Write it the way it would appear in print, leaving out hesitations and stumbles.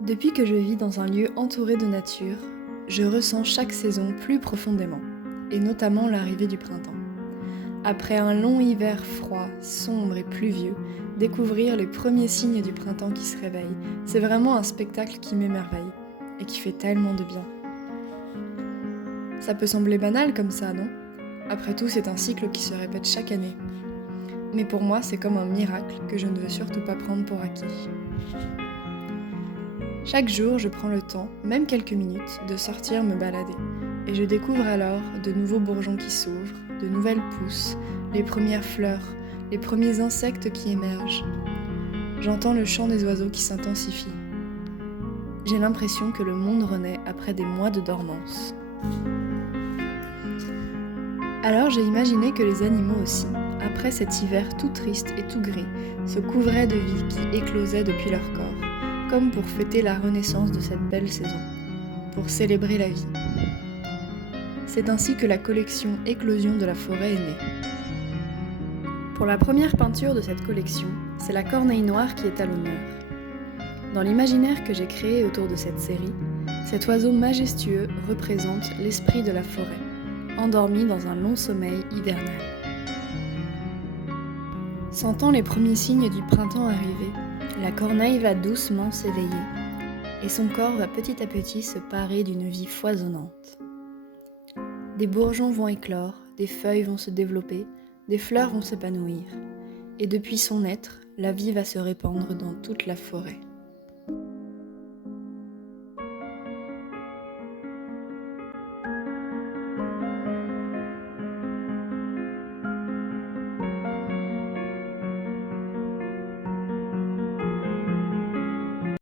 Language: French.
Depuis que je vis dans un lieu entouré de nature, je ressens chaque saison plus profondément, et notamment l'arrivée du printemps. Après un long hiver froid, sombre et pluvieux, découvrir les premiers signes du printemps qui se réveille, c'est vraiment un spectacle qui m'émerveille, et qui fait tellement de bien. Ça peut sembler banal comme ça, non? Après tout, c'est un cycle qui se répète chaque année. Mais pour moi, c'est comme un miracle que je ne veux surtout pas prendre pour acquis. Chaque jour, je prends le temps, même quelques minutes, de sortir me balader. Et je découvre alors de nouveaux bourgeons qui s'ouvrent, de nouvelles pousses, les premières fleurs, les premiers insectes qui émergent. J'entends le chant des oiseaux qui s'intensifie. J'ai l'impression que le monde renaît après des mois de dormance. Alors j'ai imaginé que les animaux aussi, après cet hiver tout triste et tout gris, se couvraient de vie qui éclosait depuis leur corps, comme pour fêter la renaissance de cette belle saison, pour célébrer la vie. C'est ainsi que la collection Éclosion de la forêt est née. Pour la première peinture de cette collection, c'est la corneille noire qui est à l'honneur. Dans l'imaginaire que j'ai créé autour de cette série, cet oiseau majestueux représente l'esprit de la forêt, endormi dans un long sommeil hivernal. Sentant les premiers signes du printemps arriver, la corneille va doucement s'éveiller, et son corps va petit à petit se parer d'une vie foisonnante. Des bourgeons vont éclore, des feuilles vont se développer, des fleurs vont s'épanouir, et depuis son être, la vie va se répandre dans toute la forêt.